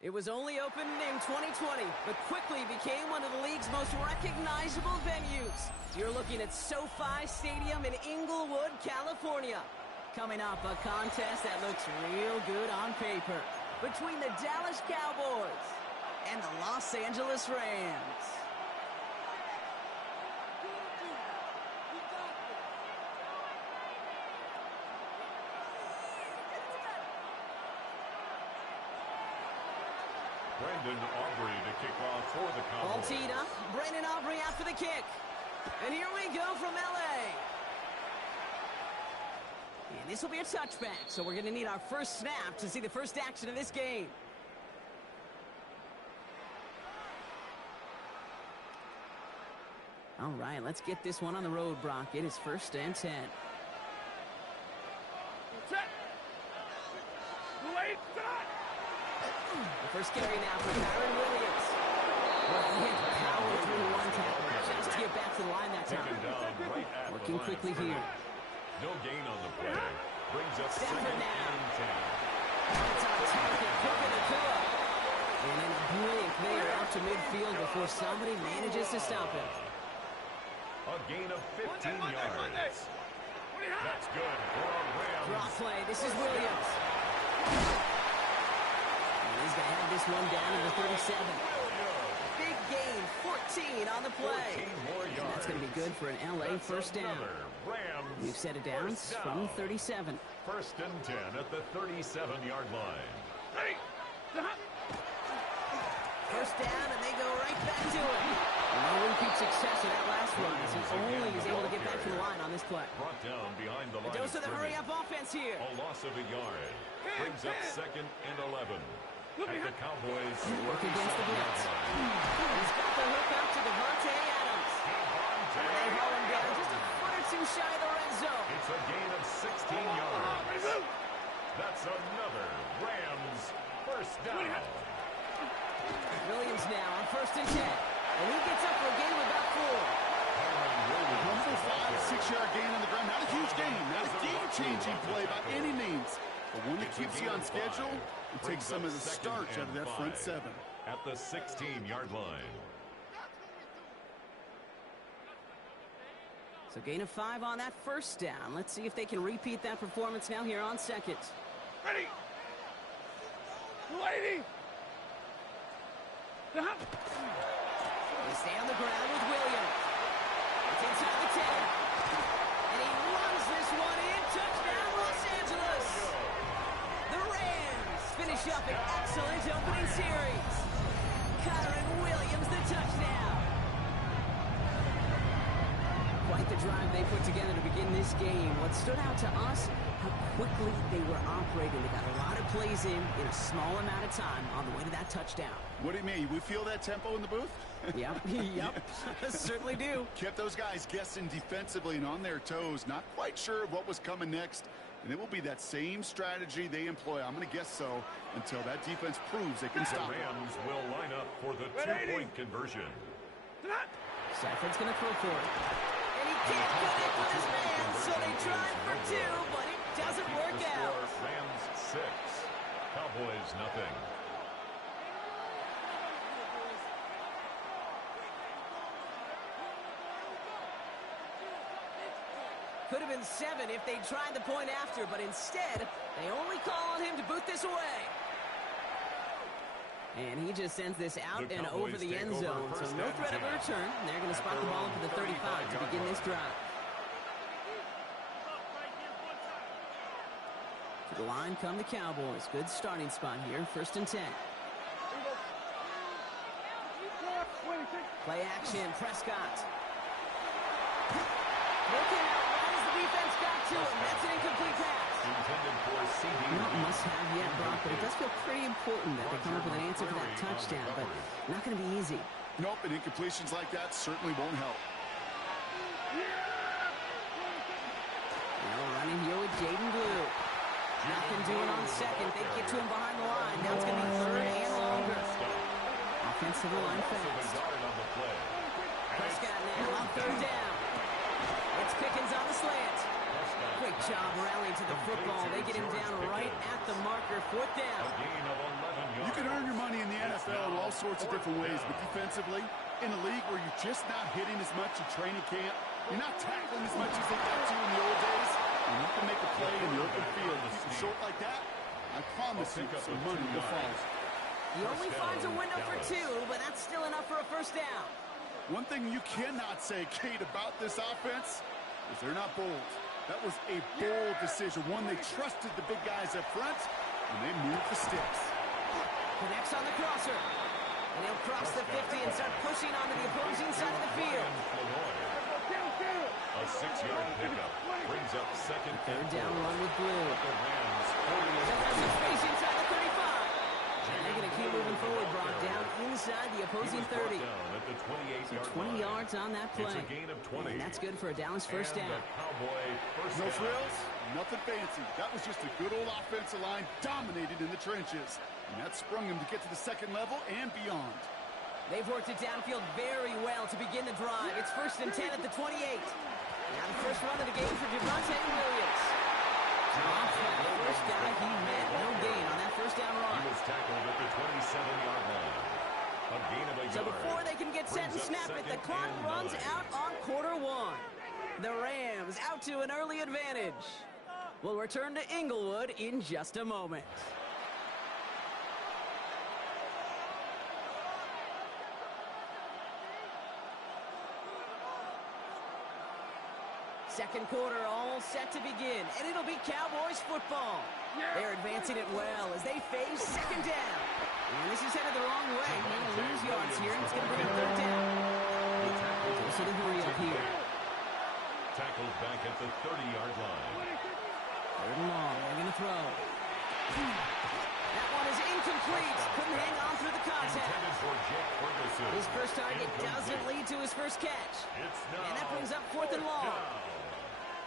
It was only opened in 2020, but quickly became one of the league's most recognizable venues. You're looking at SoFi Stadium in Inglewood, California. Coming up, a contest that looks real good on paper between the Dallas Cowboys and the Los Angeles Rams. Brandon Aubrey to kick off for the Cowboys. All teed up. Brandon Aubrey out for the kick. And here we go from L.A. And this will be a touchback, so we're going to need our first snap to see the first action of this game. All right, let's get this one on the road, Brock. It is 1st and 10. The first carry now for Kyron Williams. Well, he had to power through one tackle just to get back to the line that time. Working quickly here. No gain on the play. Brings up Stafford 2nd now. and 10. It's on target. Cooking the Kua. And in a blink, they are out to midfield before somebody manages to stop him. A gain of 15 yards. That's good for a Rams. Draw play. This is Williams. He's going to have this one down to the 37. Big gain, 14 on the play. 14 more yards. And that's going to be good for an LA first down. Rams. We've set it down from the 37. 1st and 10 at the 37-yard line. First down, and they go right back to it. And no repeat success of that last run as he only is able to get back to the line on this play. Brought down behind the line. A dose of the hurry-up offense here. A loss of a yard. Brings up 2nd and 11. At the Cowboys. Work against the blitz. He's got the hook up to Devontae Adams. They haul him down just a foot or two shy of the red zone. It's a gain of 16 yards. That's another Rams first down. Williams now on 1st and 10. And he gets up for a gain of about 4. Humble 5-6-yard gain on the ground. Not a huge gain. Not a game-changing play by any means. But one that keeps you on schedule and takes some of the starch out of that front 7. At the 16-yard line. So gain of 5 on that first down. Let's see if they can repeat that performance now here on 2nd. Ready. Lady. They stay on the ground with Williams. It's inside the 10. And he runs this one in. Touchdown, Los Angeles. The Rams finish up an excellent opening series. Kyron Williams, the touchdown. Quite the drive they put together to begin this game. What stood out to us, how quickly they were operating. They got a lot of plays in a small amount of time on the way to that touchdown. What do you mean? We feel that tempo in the booth? Yep, certainly do. Kept those guys guessing defensively and on their toes, not quite sure of what was coming next. And it will be that same strategy they employ, I'm going to guess so, until that defense proves they can stop The it. Rams will line up for the 2-point conversion. Stafford's going to throw for it. And he can't connect with his man, so they tried for 2, but it doesn't work out. Rams 6, Cowboys nothing. Could have been 7 if they tried the point after, but instead, they only call on him to boot this away. And he just sends this out and over the end zone, so no threat of a return. They're going to spot the ball up to the 35 to begin this drive. To the line come the Cowboys. Good starting spot here, 1st and 10. Play action, Prescott. Looking out right as the defense got to him. That's an incomplete pass. Intended for CD. Not must have yet, Brock, but it does feel pretty important that they come up with an answer for that touchdown, but not going to be easy. Nope, and incompletions like that certainly won't help. Now running here with Jaden Blue. Nothing doing on 2nd. They get to him behind the line. Now it's going to be 3rd and longer. Offensive line fast. Prescott now on 3rd down. It's Pickens on the slant. Great job rallying to the football. They get him down right at the marker. 4th down. A gain of 11 yards. You can earn your money in the NFL in all sorts of different ways, but defensively, in a league where you're just not hitting as much in training camp, you're not tackling as much as they got to in the old days, and you can make a play in the open field. Keep it short like that, I promise you some money will fall. He only finds a window for 2, but that's still enough for a 1st down. One thing you cannot say, Kate, about this offense is they're not bold. That was a bold decision, one they trusted the big guys up front, and they moved the sticks. Connects on the crosser. And he'll cross the 50 and start pushing onto the opposing side of the field. A 6-yard pickup brings up 2nd and 3rd down run with Blue. The Rams Defensive space inside the 35. And they're going to keep moving forward, Brock, down inside the opposing 30. down at the 28-yard So 20 yards on that play. It's a gain of 20. And that's good for a Dallas 1st And down. the Cowboy first No down. frills, nothing fancy. That was just a good old offensive line dominated in the trenches. And that sprung them to get to the 2nd level and beyond. They've worked it downfield very well to begin the drive. It's 1st and 10 at the 28. Now the first run of the game for Javonte Williams. Off the first guy he met. No gain on that 1st down run. He was tackled at the 27-yard line. A gain of a So yard. before they can get set and Brings up snap it, the 2nd clock and runs 9. out on quarter 1. The Rams out to an early advantage. We'll return to Inglewood in just a moment. Second quarter all set to begin, and it'll be Cowboys football. They're advancing it well as they face 2nd down. And this is headed the wrong way. They're going to lose yards here, and it's going to bring up 3rd down. So the hurry up here. Tackled back at the 30-yard line. 3rd and long. They're going to throw. That one is incomplete. Couldn't hang on through the contact. Intended for Jake Ferguson. His first target Incomplete. doesn't lead to his first catch. It's now And that brings up 4th and long. down.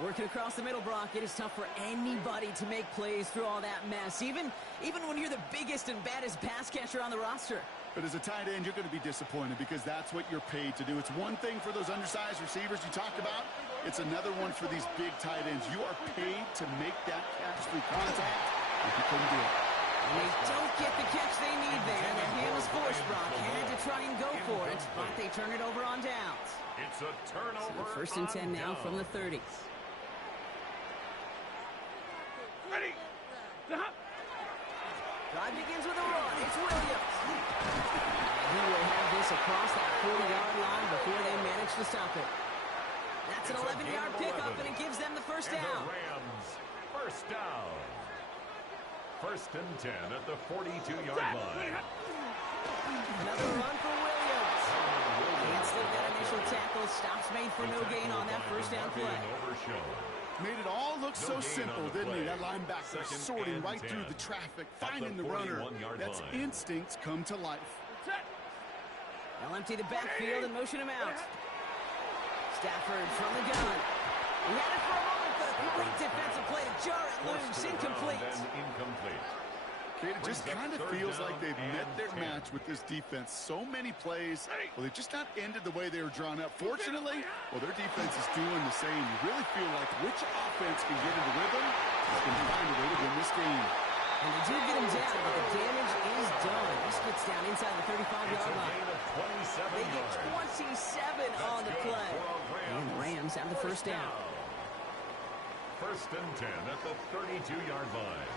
Working across the middle, Brock, it is tough for anybody to make plays through all that mess, even when you're the biggest and baddest pass catcher on the roster. But as a tight end, you're going to be disappointed because that's what you're paid to do. It's one thing for those undersized receivers you talked about. It's another one for these big tight ends. You are paid to make that catch through contact, and you couldn't do it. And they don't get the catch they need there. Their hand was forced, Brock. Had to try and go for it, but they turn it over on downs. It's a turnover. So 1st and 10 now from the 30. Ready. Drive begins with a run. It's Williams. He will have this across that 40-yard line before they manage to stop it. That's an 11-yard pickup, and it gives them the 1st And down. the Rams, 1st down. 1st and 10 at the 42-yard line. Another run for Williams. Can't slip that initial tackle. Stops made for no gain on that 1st down play. Made it all look so gain simple, on the didn't he? play. That linebacker 2nd sorting and right 10. through the traffic, At finding the the runner. 41-yard That's line. instincts come to life. They'll empty the backfield and motion him out. Stafford from the gun. He had it for a moment, but a great defensive play to jar it loose. Incomplete. Incomplete. Kate, it just Brings up kind of 3rd feels down like they've met and their 10. match with this defense. So many plays, well, they've just not ended the way they were drawn up. Fortunately, well, their defense is doing the same. You really feel like which offense can get into rhythm is going to find a way to win this game. And they do get him down, but the damage is done. This gets down inside the 35-yard line. Gain of 27 They get yards. 27 on the play. And the Rams have the 1st down. 1st and 10 at the 32-yard line.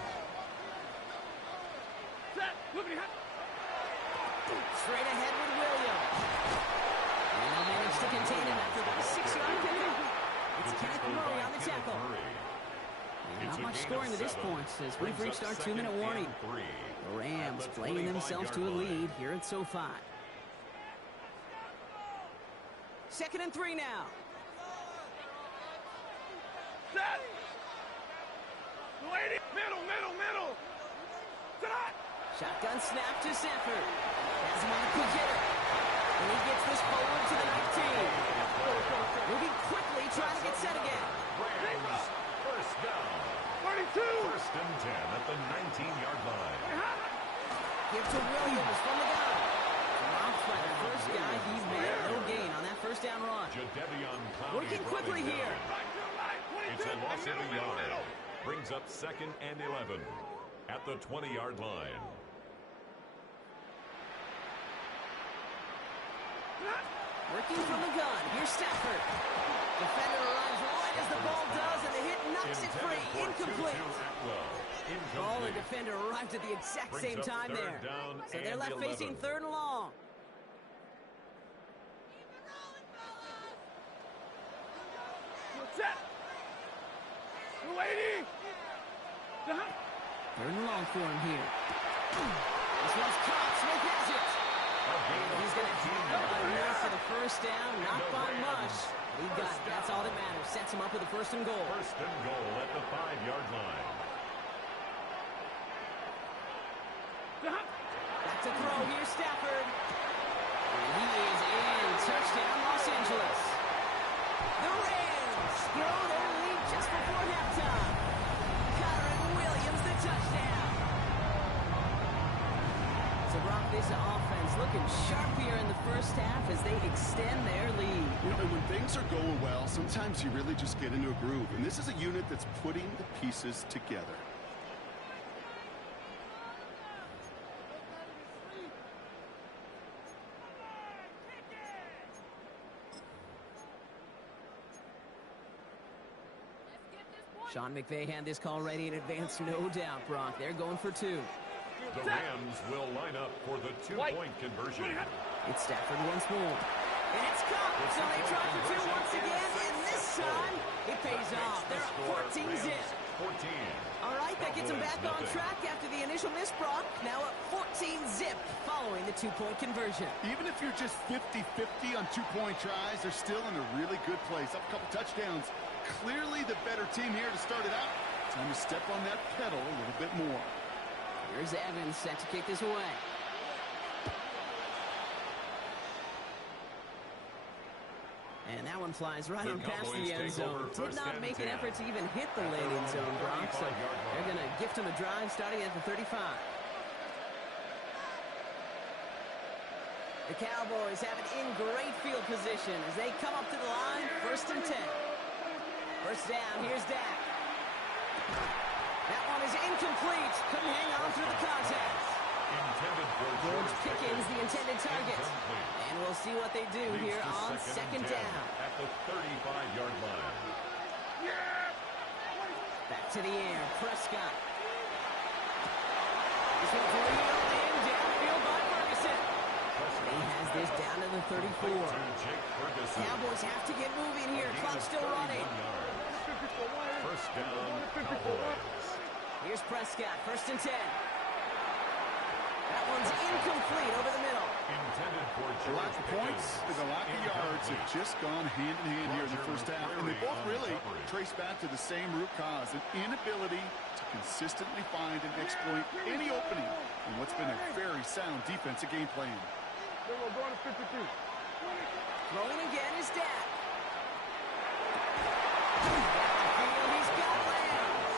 Straight ahead with Williams. And they'll manage to contain him after about a 6-yard pickup. It's Kenneth Murray on the tackle. And not much scoring to this point as we've reached our 2-minute warning. The Rams playing themselves to a lead here at SoFi. 2nd and 3 now. Middle. Shotgun snap to Sanford. Has him on the quick hitter. And he gets this forward to the 19. Moving quickly, trying to get set again. Rams, 1st down. 1st and 10 at the 19-yard line. Give to Williams from the gun. Dropped by the first guy he met. No gain on that 1st down run. Jadeveon Clowney Working brought quickly him here. down. It's a loss of a yard. Brings up 2nd and 11 at the 20-yard line. Working from the gun. Here's Stafford. Defender arrives right as the ball does, and the hit knocks it free. Incomplete. Ball and defender arrived at the exact same time there. So they're left facing 3rd and long. Set. 280. 3rd and long for him here. This one's caught. Smith has it. He's going to have enough for the first down. Not by much. He got it. That's all that matters. Sets him up with a 1st and goal. 1st and goal at the 5-yard line. Back to throw. Here's Stafford. And he is in. Touchdown, Los Angeles. The Rams throw their lead just before halftime. Kyron Williams, the touchdown. So Brock, this offense looking sharp here in the first half as they extend their lead. You know, when things are going well, sometimes you really just get into a groove. And this is a unit that's putting the pieces together. Sean McVay had this call ready in advance, no doubt, Brock. They're going for 2. The Rams will line up for the 2-point conversion. It's Stafford once more. And it's caught. So they try for 2 once again, and this time it pays off. They're up 14 zip. 14. All right, that gets them back on track after the initial miss, Brock. Now up 14 zip following the 2-point conversion. Even if you're just 50-50 on 2-point tries, they're still in a really good place. Up a couple touchdowns. Clearly the better team here to start it out. Time to step on that pedal a little bit more. Here's Evans set to kick this away. And that one flies right on past the end zone. Did not make an effort to even hit the landing zone, Brock. So they're going to gift him a drive starting at the 35. The Cowboys have it in great field position as they come up to the line. 1st and 10. First down, here's Dak. That one is incomplete. Couldn't hang on through the contact. George Pickens, the intended target. And we'll see what they do here on 2nd down. At the 35-yard line. Back to the air, Prescott. This one's reeled in downfield by Ferguson. He has this down to the 34. Cowboys have to get moving here. Clock still running. 1st down, Cowboys. Here's Prescott, 1st and 10. That one's incomplete over the middle. Intended for The lack of points and the lack of yards have just gone hand in hand here in the first half. And they both really trace back to the same root cause, an inability to consistently find and exploit any opening in what's been a very sound defensive game plan. Throwing again is Dak. He's got Lambs.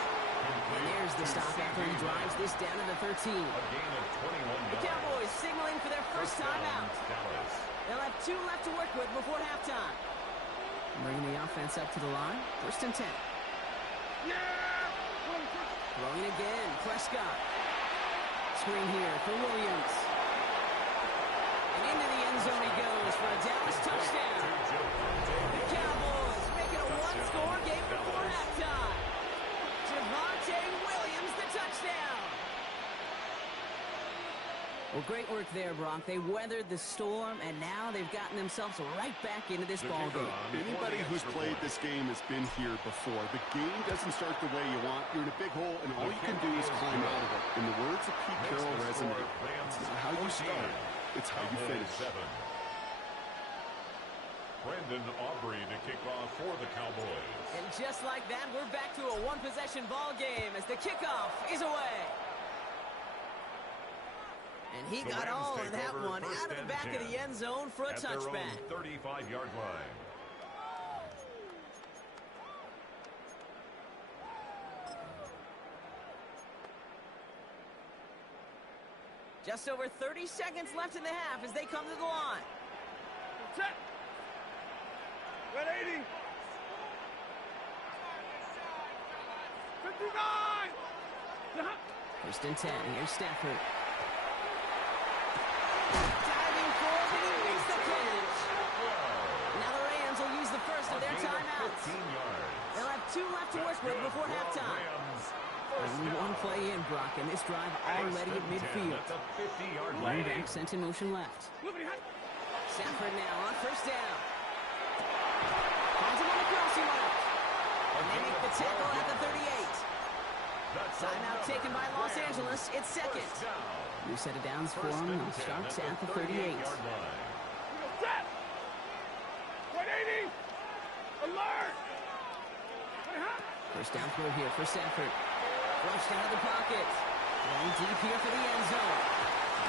And there's the stop after he drives this down to the 13. A gain of 21 The Cowboys signaling for their first timeout. They'll have 2 left to work with before halftime. Bringing the offense up to the line. 1st and 10. Throwing again, Prescott. Screen here for Williams. And into the end zone he goes for a Dallas touchdown. The Cowboys making a 1-score game before halftime. Javonte Williams, the touchdown. Well, great work there, Brock. They weathered the storm, and now they've gotten themselves right back into this ball game. Anybody who's played this game has been here before. The game doesn't start the way you want. You're in a big hole, and all you can do is climb out of it. In the words of Pete Carroll resonate, it's not how you start, it's how you finish. Brandon Aubrey to kick off for the Cowboys. And just like that, we're back to a 1-possession ball game as the kickoff is away. And he got all of that one out of the back of the end zone for a touchback. 35-yard line. Just over 30 seconds left in the half as they come to the line. Set. 180. First and 10. Here's Stafford. Diving forward, and he makes the catch. Now the Rams will use the first of their timeouts. They'll have 2 left to work with before halftime. Only one play in, Brock, and this drive already at midfield. Running back sent in motion left. Stafford now on first down. Finds him on the crossing route. And they make the tackle at the 38. Timeout taken by Los Angeles. It's second. New set of downs for them. They'll start at the 38. First down throw here for Stafford. Flushed out of the pocket. Going deep here for the end zone.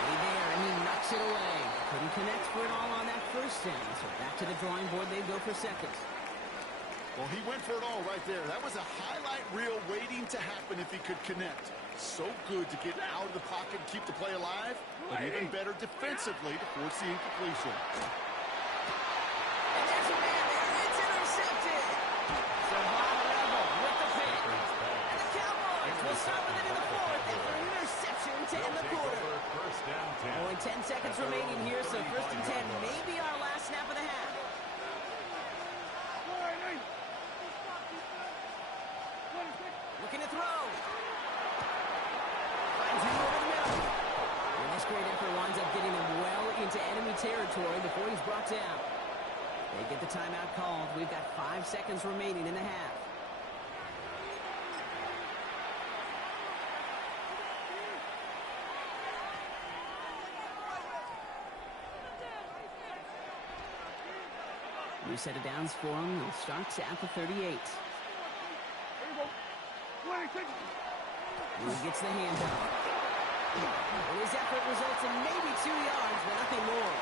Way there, and he knocks it away. Couldn't connect for it all on that first down. So back to the drawing board they go for second. Well, he went for it all right there. That was a highlight reel waiting to happen if he could connect. So good to get out of the pocket and keep the play alive, but even better defensively to force the incompletion. And there's a man there. It's intercepted. Survival with the pick. And the Cowboys will start with it in the fourth after an interception to end the quarter. Only 10 seconds remaining here, so first and 10 may be our last snap of the half. Looking to throw. Finds him over the middle. And this great effort winds up getting him well into enemy territory before he's brought down. They get the timeout called. We've got 5 seconds remaining in the half. New set of downs for him. They'll start at the 38. He gets the handoff. And his effort results in maybe 2 yards, but nothing more.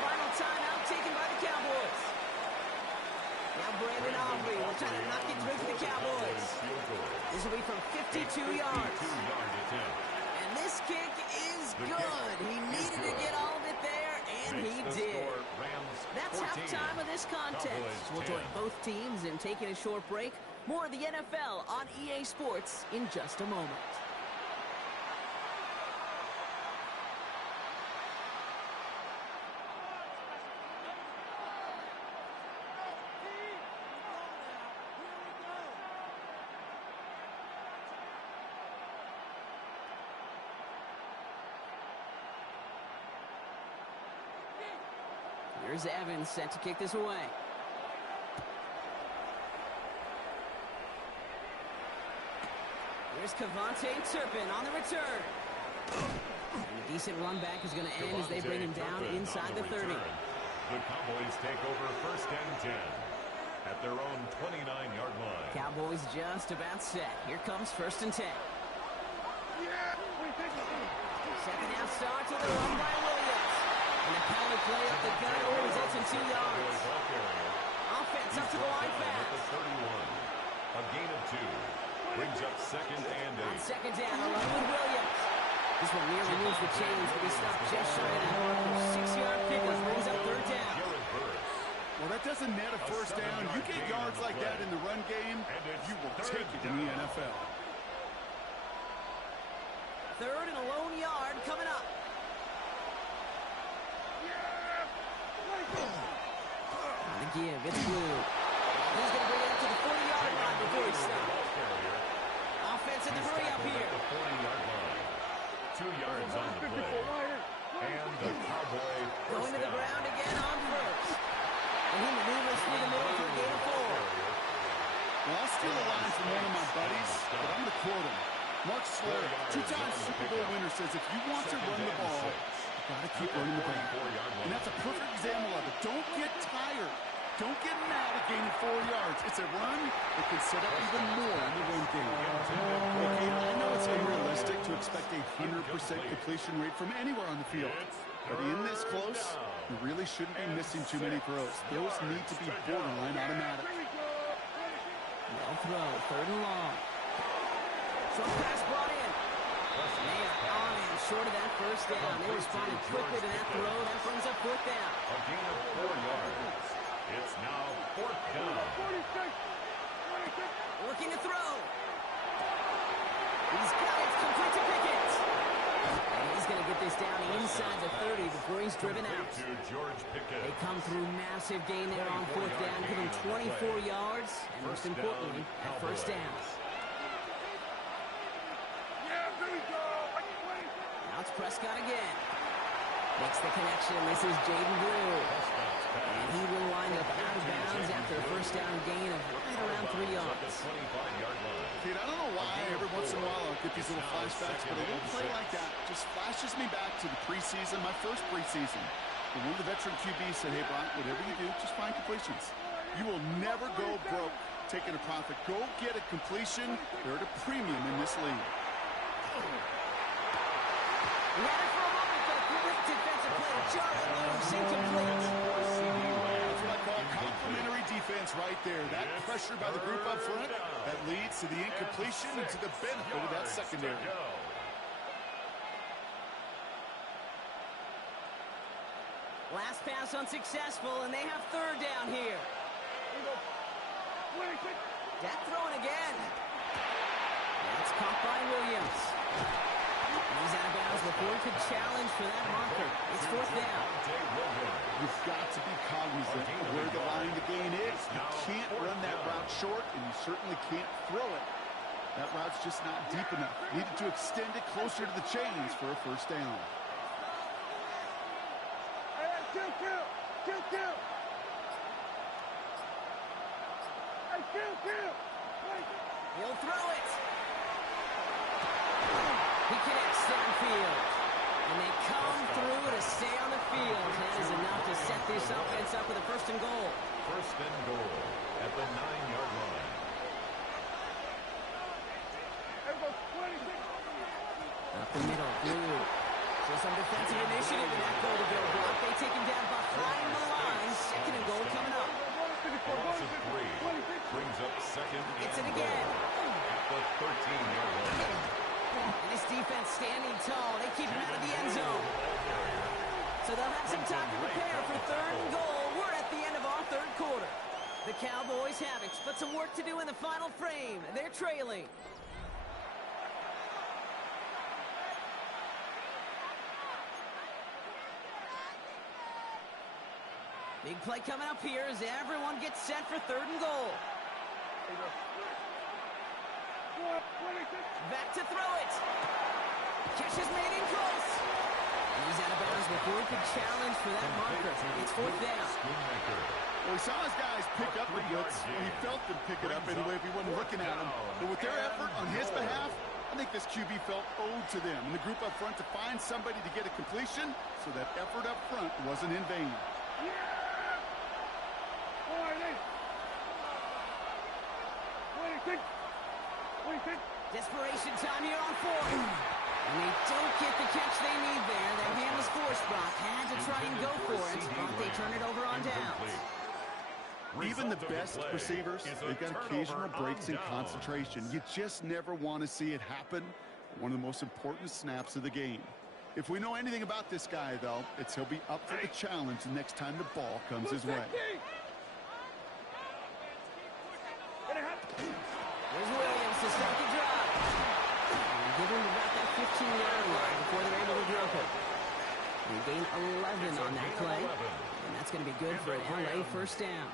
Final timeout taken by the Cowboys. Now Brandon Aubrey will try to knock it through for the Cowboys. This will be from 52 yards. And this kick is good. He needed to get all of it there, and he did. That's halftime of this contest. We'll join both teams in taking a short break. More of the NFL on EA Sports in just a moment. Here's Evans set to kick this away. Here's Cavante Turpin on the return. And a decent run back is going to end as they bring him down inside the 30. The Cowboys take over first and 10 at their own 29-yard line. Cowboys just about set. Here comes first and 10. Second half starts with a run by Williams. And the penalty play up the gut only results in 2 yards. Offense up to the line fast. A gain of 2. Brings up second and 8. On second down, a run with Williams. This one nearly moves the chains, but he stopped just shy of that marker. 6-yard pickup brings up third down. Well, that doesn't net a first down. You get yards like that in the run game, you will take it in the NFL. Third and a lone yard coming up. On the give, it's Blue. He's going to bring it up to the 40-yard line before he stops. Offense in the hurry up here. 40-yard line. 2 yards on the play. And the Cowboy going to the ground again on first. And he maneuvers through the middle for a gain of 4. Well, I'll steal a line from one of my buddies, but I'm going to quote him. Mark Slayer, 2-time Super Bowl winner, says if you want to run the ball, you've got to keep running the ball. And that's a perfect example of it. Don't get tired. Don't get mad at gaining 4 yards. It's a run that can set up even more in the run game. Okay, I know it's unrealistic to expect a 100% completion rate from anywhere on the field. But in this close, you really shouldn't be missing too many throws. Those need to be borderline automatic. Well throw, third and long. Short pass brought in. They are on and short of that first down. They responded quickly to that throw. That brings up fourth down. A gain of 4 yards. It's now fourth down. Looking to throw. He's got it. Complete to Pickett. And he's going to get this down inside the 30 before he's driven out. They come through massive gain there on fourth down, give him 24 yards, and most importantly, at first down. Now it's Prescott again. Makes the connection. This is Jaden Blue. And he will wind up out of bounds after a first down gain of right around 3 yards. Kid, I don't know why every once in a while I'll get these little flashbacks, but a little play like that just flashes me back to the preseason, my first preseason. And one of the veteran QBs said, hey, Brian, whatever you do, just find completions. You will never go broke taking a profit. Go get a completion. They're at a premium in this league. We had it for a moment, but a great defensive play. Jarrett moves incomplete. That's what I call complimentary defense right there. That pressure by the group up front, that leads to the incompletion and to the benefit of that secondary. Last pass unsuccessful, and they have third down here. Dak throwing again. That's caught by Williams. He's out of bounds before he could challenge for that marker. It's fourth down. You've got to be cognizant of where the line to gain is. You can't run that route short, and you certainly can't throw it. That route's just not deep enough. Needed to extend it closer to the chains for a first down. He'll throw it. He connects downfield. And they come through to stay on the field. That is enough to set this offense up with a first and goal. First and goal at the 9-yard line. Up the middle, Blue. So some defensive initiative in that goal to go block. They take him down behind the line. Second and goal coming up. Loss of 3 brings up second It's it and again. goal at the 13-yard line. And this defense standing tall. They keep him out of the end zone. So they'll have some time to prepare for third and goal. We're at the end of our third quarter. The Cowboys have it, but some work to do in the final frame. They're trailing. Big play coming up here as everyone gets set for third and goal. Back to throw it. Catch is made in close. And he's out of bounds before he could challenge for that marker. It's fourth down. Well, he saw his guys pick up the blitz, and he felt them pick it up anyway if he wasn't looking at him. But with their effort on his behalf, I think this QB felt owed to them and the group up front to find somebody to get a completion, so that effort up front wasn't in vain. Desperation time here on fourth. And they don't get the catch they need there. That hand was forced. Brock had to try and go for it, but they turn it over on downs. Even the best receivers, they've got occasional breaks in concentration. You just never want to see it happen. One of the most important snaps of the game. If we know anything about this guy, though, it's he'll be up for the challenge the next time the ball comes his way. There's Williams to start the drive. And give him about that 15-yard line before they're able to drop it. They gain 11 on that play. And that's going to be good for an LA first down.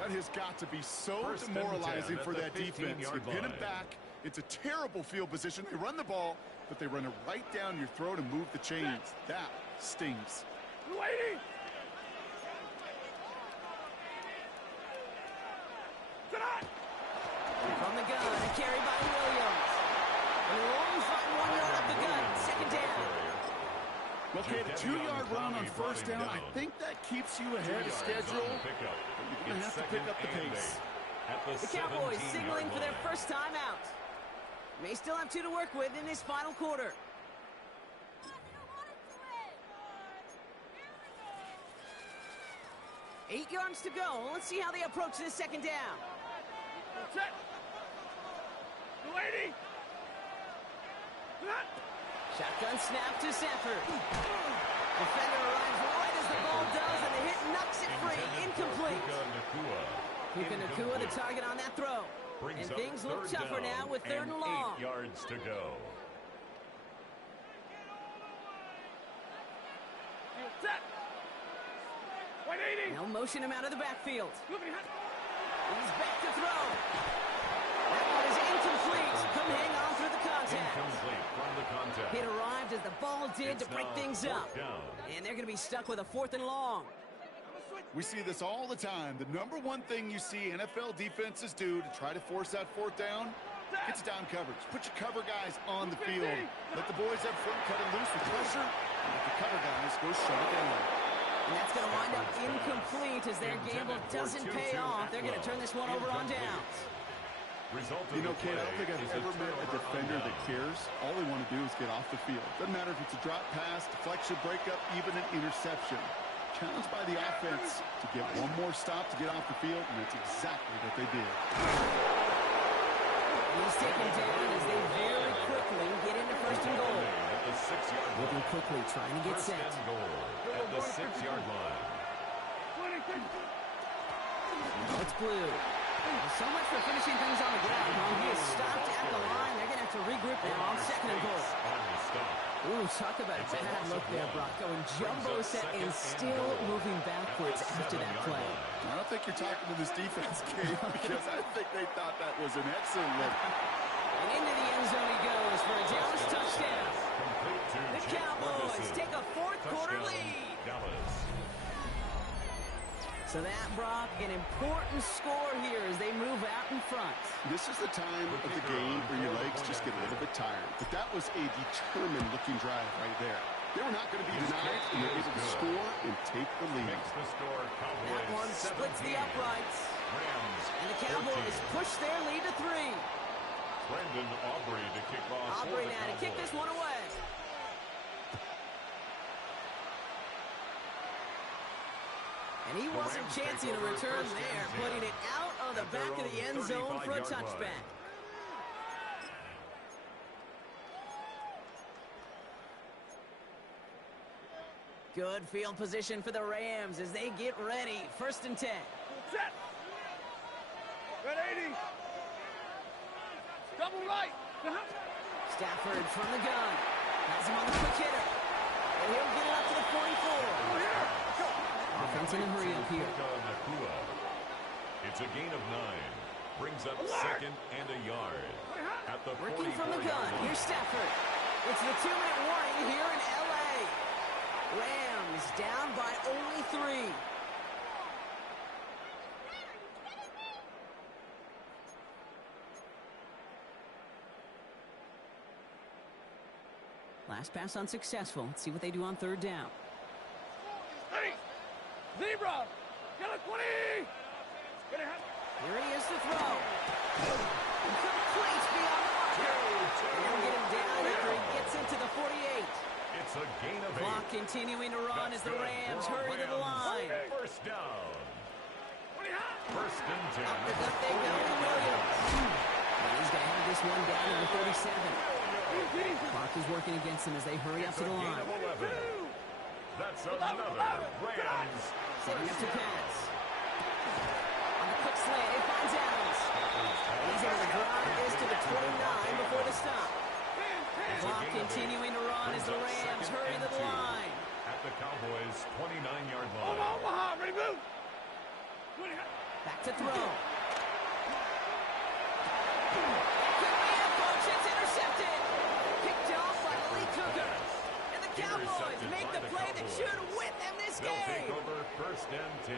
That has got to be so demoralizing for that defense. You pin him back. It's a terrible field position. They run the ball, but they run it right down your throat and move the chains. That stings. From the gun, a carry by Williams. And they'll only find 1 yard up the gun. Second down. Okay, the 2-yard run on first down, I think that keeps you ahead of schedule. But you're going to have to pick up the pace. The Cowboys signaling for their first time out. May still have 2 to work with in this final quarter. Eight yards to go. Let's see how they approach this second down. Shotgun snap to Sanford. Defender arrives right as the ball does, and the hit knocks it free. Incomplete. Puka Nacua the target on that throw. Brings And up things look third tougher down now with 3rd and long. 8 yards to go. Set. 180. They'll motion him out of the backfield. He's back to throw. That one is incomplete. Come hang on through the contact. Incomplete from the contact. It arrived as the ball did to break things up. Down. And they're going to be stuck with a 4th and long. We see this all the time. The number one thing you see NFL defenses do to try to force that 4th down, get down coverage. Put your cover guys on the field. Let the boys up front cut it loose with pressure, and let the cover guys go shut it down. And that's going to wind up incomplete as their gamble doesn't pay off. They're going to turn this one over on downs. You know, Kate, I don't think I've ever met a defender that cares. All they want to do is get off the field. Doesn't matter if it's a drop pass, deflection, breakup, even an interception. Challenged by the offense to get one more stop to get off the field, and that's exactly what they did. He's taken down as they very quickly get into 1st and goal. At the 6-yard line. Moving quickly, trying to get set. 1st and goal at the 6-yard line. Now it's Blue. So much for finishing things on the ground. When he is stopped at the line, they're going to have to regroup now on 2nd and goal. On the stop. Ooh, talk about a bad look there, Brock. Going jumbo set and still moving backwards after that play. I don't think you're talking to this defense, Kate, because I think they thought that was an excellent look. And into the end zone he goes for a Dallas touchdown. The Cowboys take a 4th quarter lead. Dallas. So that, Brock, an important score here as they move out in front. This is the time of the game where your legs just get a little bit tired. But that was a determined-looking drive right there. They were not going to be denied, and they're able to score and take the lead. Makes the score Cowboys That one splits the 17, uprights. Rams And the Cowboys 14. push their lead to 3. Brendan Aubrey to kick off Aubrey for the now to kick this Cowboys. one away. And he wasn't chancing a return there, putting it out of the back of the end zone for a touchback. Good field position for the Rams as they get ready. 1st and 10. Set. 180. Double right. Stafford from the gun. Has him on the quick hitter. And he'll get it up to the 44. Offense in a hurry up here. It's a gain of 9. Brings up 2nd and a yard. At the Working from the 44-yard gun. line. Here's Stafford. It's the 2-minute warning here in L.A. Rams down by only 3. Last pass unsuccessful. Let's see what they do on 3rd down. Zebra. Get a 20. Here he is to throw. Complete beyond the marker. And they'll get him down after he gets into the 48. It's a gain of 8. Clock continuing to run as the Rams hurry to the line. 1st down. 1st and 10. Up the gut they go to Williams. And he's going to have this one down in the 37. Clock is working against them as they hurry up to the line. Gain of 11. That's another Rams. Setting up to pass. On the quick slant, it finds Adams. And he's able to drive this to the 29 before the stop. Clock continuing to run as the Rams hurry to the line. At the Cowboys' 29-yard line. Omaha. Ready, move. Back to throw. Could be it, folks. It's intercepted. Picked off by Lee Cooker. And the Cowboys make the play that should win them this They'll take game. over 1st and 10.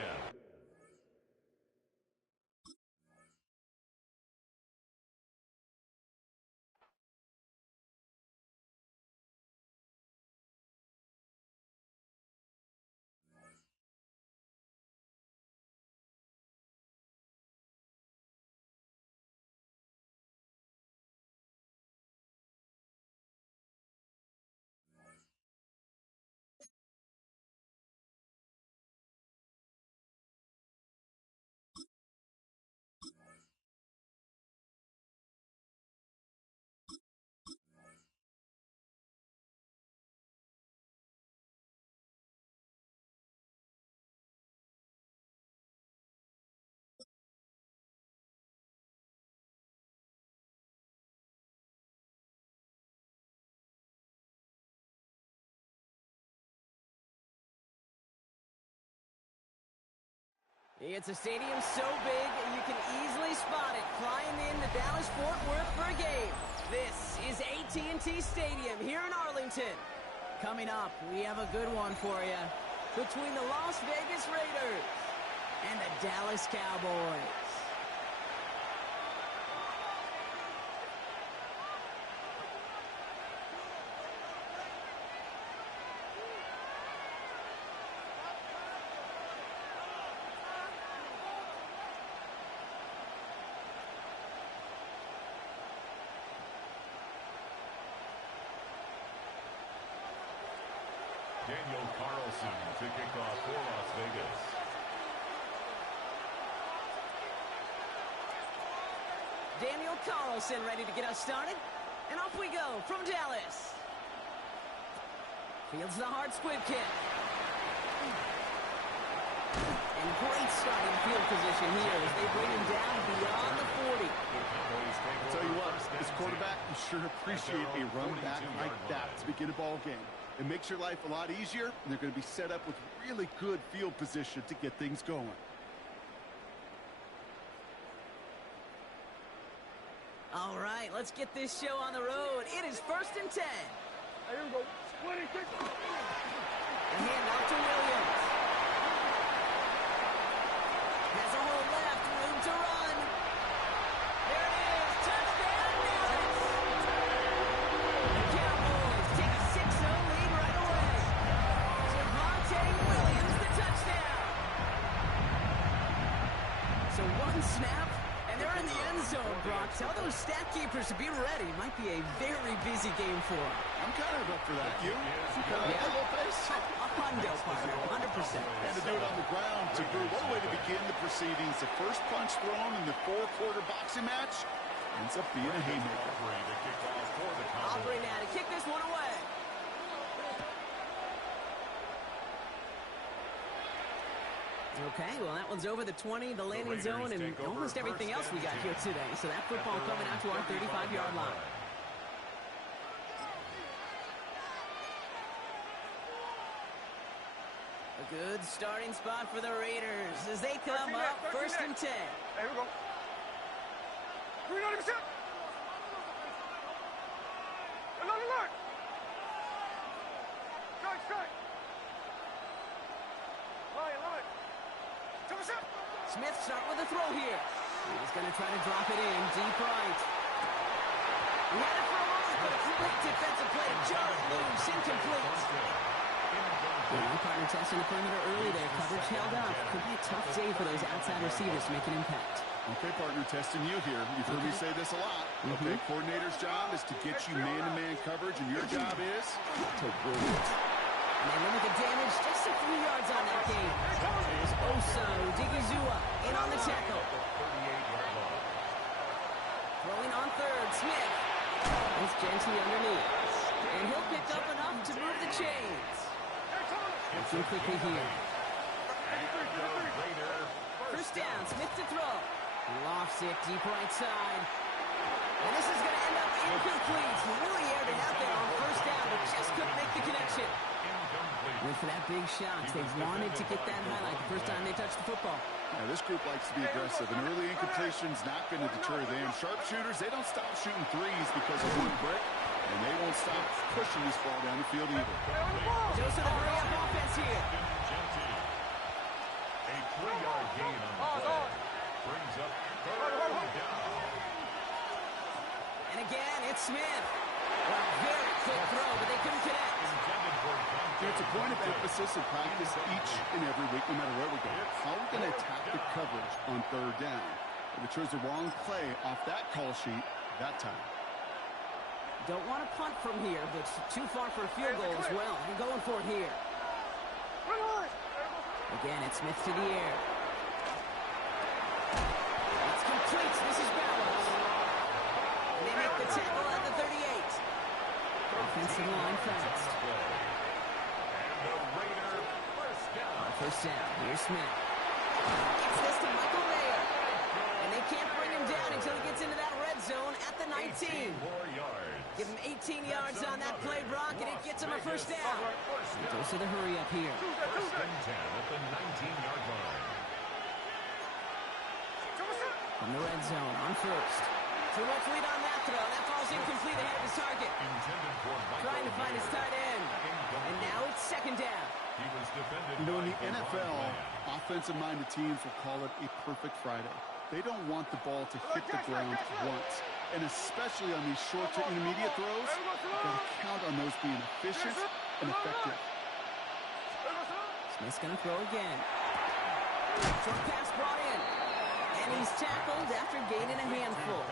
It's a stadium so big you can easily spot it flying in to Dallas-Fort Worth for a game. This is AT&T Stadium here in Arlington. Coming up, we have a good one for you between the Las Vegas Raiders and the Dallas Cowboys. Daniel Carlson to kick off for Las Vegas. Daniel Carlson ready to get us started. And off we go from Dallas. Fields the hard squib kick. And great starting field position here as they bring him down beyond the 40. I'll tell you what, this quarterback, you sure appreciate a run back like that to begin a ball game. It makes your life a lot easier, and they're going to be set up with really good field position to get things going. All right, let's get this show on the road. It is 1st and 10. Here we go. 26. A handoff to Williams. Has a hole left, room to run. There it is, touchdown Dallas. The Cowboys take a 6-0 lead right away. Javonte Williams, the touchdown. So one snap, and they're in the end zone, Brock. Tell those stat keepers to be ready. Might be a very busy game for them. I'm kind of up for that. You kind of like that little pace? A hundo, partner, 100%. And to do it on the ground, to go what a way to begin the proceedings. The first punch thrown in the 4-quarter boxing match ends up being a haymaker. Aubrey now to kick this one away. Okay, well, that one's over the 20, the landing zone, and almost everything else we got here today. So that football coming out to our 35-yard line. A good starting spot for the Raiders as they come up 1st and 10. Here we go. Here we go, Alert! Alert! Strike! Line. Smith start with a throw here. He's going to try to drop it in deep right. He had it for a moment, but a great defensive play. Just loose, incomplete. Partner testing the perimeter early there. Coverage held up. Could be a tough day for those outside receivers to make an impact. Okay, partner, testing you here. You've heard me say this a lot. Okay, coordinator's job is to get you man-to-man coverage, and your job is to win it. And they limit the damage just a few yards on that game. There's Oso Digizua in on the tackle. Throwing on third, Smith. It's Gentry underneath. And he'll pick up enough to move the chains. Looking quickly here. First down, Smith to throw. Lofts it deep right side. And this is going to end up incomplete. He really aired it out there on first down, but just couldn't make the connection. Went for that big shot. They wanted to get that highlight the first time they touched the football. Yeah, this group likes to be aggressive, and early incompletion's not going to deter them. Sharpshooters, they don't stop shooting threes because of one brick, and they won't stop pushing this ball down the field either. Joseph, the hurry-up offense here. A 3-yard gain on the play. Brings up 3rd down. And again, it's Smith. Well, very quick throw, but they couldn't connect. It's a point of emphasis in practice each and every week, no matter where we go. How are we going to attack the coverage on 3rd down? If we chose the wrong play off that call sheet that time. Don't want to punt from here, but too far for a field goal as well. They're going for it here. Again, it's Smith to the air. It's complete. This is Ballas. And they make the tackle at the 38. Offensive line fast. First down. Here's Smith. Gets this to Michael Mayer. And they can't bring him down until he gets into that red zone at the 19. Give him 18 yards on that play, Brock, and it gets him a first down. Goes to the hurry up here. 1st and 10 at the 19-yard line. From the red zone on first. Too much lead on that throw. That ball's incomplete ahead of his target. Trying to find his tight end. And now it's second down. You know, in the NFL, offensive-minded teams will call it a perfect Friday. They don't want the ball to hit the ground once. And especially on these short to intermediate throws, you've got to count on those being efficient and effective. Smith's going to throw again. Short pass brought in. And he's tackled after gaining a handful.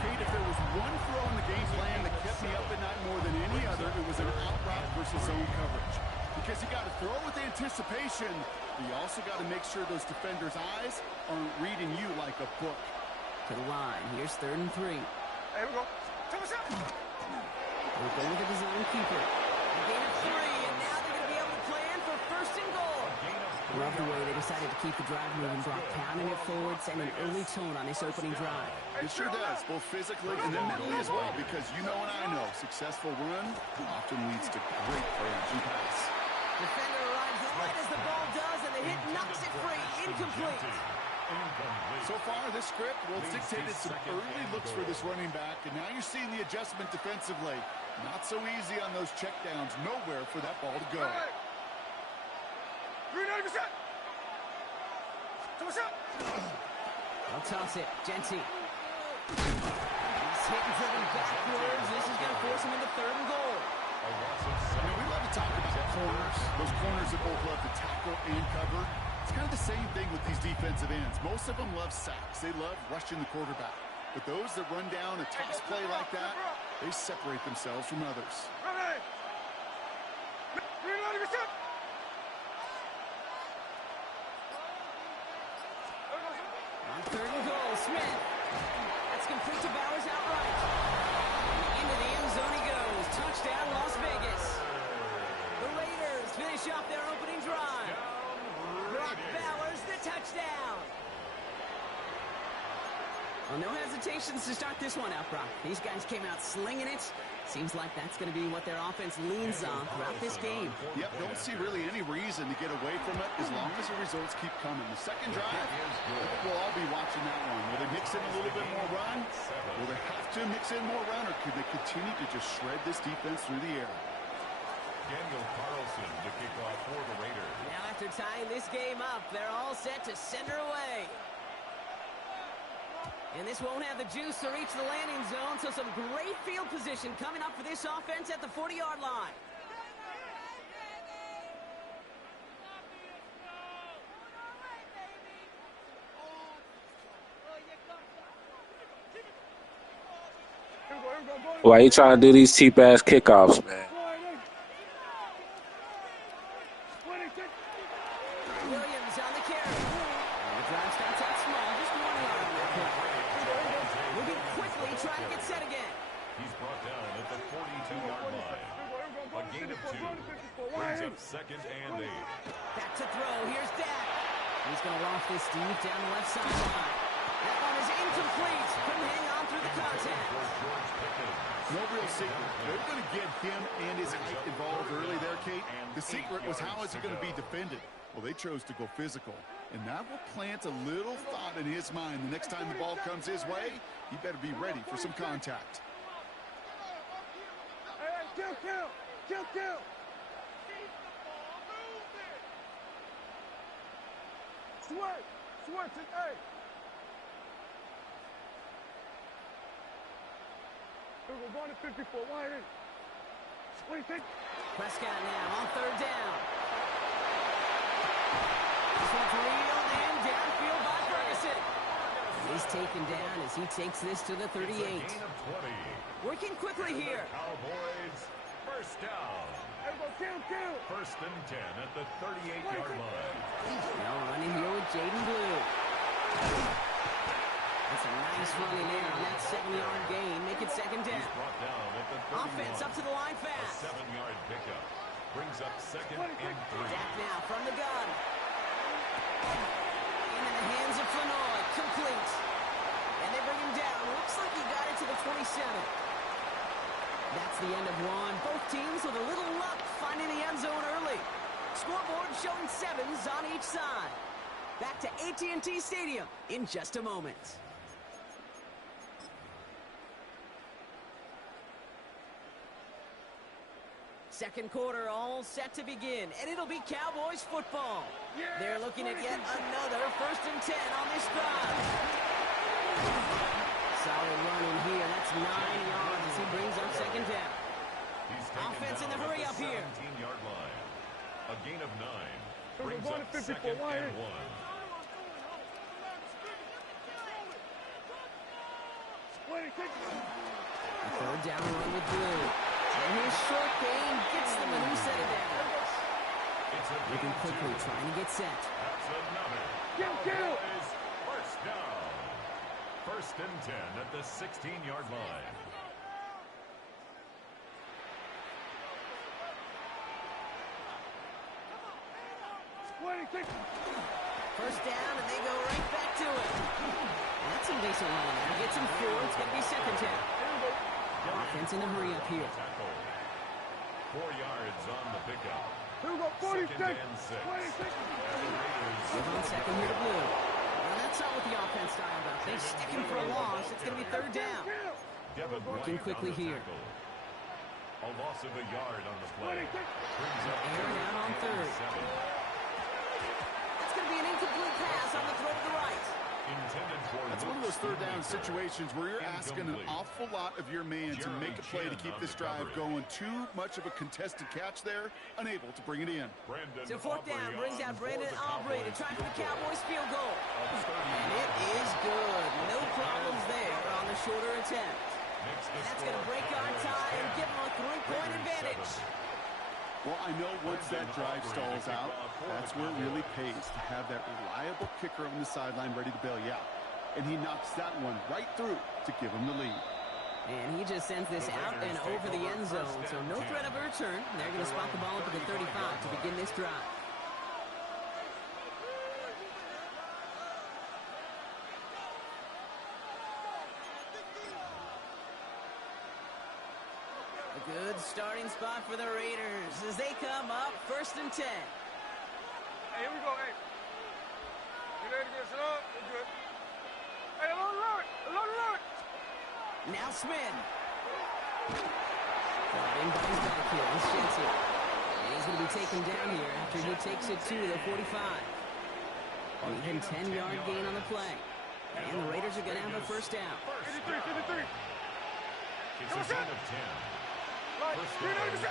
Kate, if there was one throw in the game plan that kept me up at night more than any other, it was an out route versus zone coverage. Because you got to throw with anticipation, but you also got to make sure those defenders' eyes aren't reading you like a book. To the line. Here's 3rd and 3. Here we go. Take a shot. We'll go with the zone keeper. A gain of 3, and now they're going to be able to plan for 1st and goal. Love the way they decided to keep the drive moving, Brock, pounding it forward, sending an early tone on this opening drive. It sure does, both physically and then mentally as well, because you know and I know, successful run often leads to great play-action and pass. Defender arrives right as the ball does, and the hit knocks it free. Incomplete. So far, this script, well, it's dictated some early looks for this running back, and now you're seeing the adjustment defensively. Not so easy on those checkdowns. Nowhere for that ball to go. I'll toss it. Genty. He's hit and driven backwards. This is going to force him into 3rd and goal. You know, we love to talk about corners. Those corners that both love to tackle and cover. It's kind of the same thing with these defensive ends. Most of them love sacks. They love rushing the quarterback. But those that run down a toss play like that, they separate themselves from others. On 3rd and goal, Smith. That's complete to Bowers outright. Into the end zone he goes. Touchdown, Las Vegas. The Raiders finish off their opening drive. Brock Bowers, the touchdown. Well, no hesitations to start this one out, Brock. These guys came out slinging it. Seems like that's going to be what their offense leans on throughout this game. Yep, don't see really any reason to get away from it as long as the results keep coming. The second drive, we'll all be watching that one. Will they mix in a little bit more run? Will they have to mix in more run, or could they continue to just shred this defense through the air? Daniel Carlson to kick off for the Raiders. Now after tying this game up, they're all set to send her away. And this won't have the juice to reach the landing zone, so some great field position coming up for this offense at the 40-yard line. Why you trying to do these cheap-ass kickoffs, man? Williams on the carry. And the drive starts out small, just 1 yard on that play. Moving quickly, trying to get set again. He's brought down at the 42-yard line. A gain of 2. Brings up 2nd and 8. Back to throw. Here's Dak. He's going to loft this deep down the left sideline. That one is incomplete. Couldn't hang on through the contact. No real secret. They're going to get him and his height involved early there, Kate. The secret was how is he going to be defended? Well, they chose to go physical. And that will plant a little thought in his mind. The next time the ball comes his way, he better be ready for some contact. Kill. Sweat, hey. We're going to 54. Wide in. What do you think? Prescott now on 3rd down. This one's reeled in downfield by Ferguson. He's taken down as he takes this to the 38. Gain of 20. Working quickly here. Cowboys, 1st down. Kill. 1st and 10 at the 38-yard line. Now running here with Jaden Blue. That's a nice run in there on that 7-yard gain. Make it 2nd down. Brought down at the 31. Offense up to the line A fast. 7-yard pickup. Brings up 2nd and 3. Dak now from the gun. Into the hands of Flanoy. Complete. And they bring him down. Looks like he got it to the 27. That's the end of one. Both teams with a little luck finding the end zone early. Scoreboard showing 7s on each side. Back to AT&T Stadium in just a moment. Second quarter all set to begin, and it'll be Cowboys football. They're looking at yet another 1st and 10 on this drive. Solid run in here. That's 9 yards as he brings up second down. Offense in the hurry up here. 17-yard line. A gain of 9. Brings up 2nd and 1. A third down run with Blue. And his short gain gets them a new set of downs. Looking quickly, trying to get set. That's another. Cowboys first down. 1st and 10 at the 16-yard line. First down, and they go right back to it. That's some decent running there. Gets him 4. It's going to be second down. Offense in a hurry up here. 4 yards on the pickup. 46. 2nd and 6. Give on second here to Blue. Well, that's not what the offense dialed up. They stick him for a loss. It's going to be third down. Working quickly here. A loss of a yard on the play. Aaron out on third. That's going to be an incomplete pass on the throw to the right. That's one of those third down situations where you're asking an awful lot of your man to make a play to keep this drive going. Too much of a contested catch there, unable to bring it in. So 4th down brings out Brandon Aubrey to try for the Cowboys field goal. And it is good. No problems there on the shorter attempt. And that's going to break our tie and give them a 3-point advantage. Well, I know once that drive stalls out, that's where it really pays to have that reliable kicker on the sideline ready to bail you out. And he knocks that one right through to give him the lead. And he just sends this out and over the end zone, so no threat of a return. They're going to spot the ball up at the 35 to begin this drive. A good starting spot for the Raiders as they come up 1st and 10. Hey, here we go, hey. You ready to get set up? We're good. Hey, along. Now Smith. Brought in by his back heel. It's Jensen. He's going to be taken down here after he takes it to the 45. Even 10-yard gain on the play. And the Raiders are going to have a first down. 53. It's a gain of 10. First down, Raiders.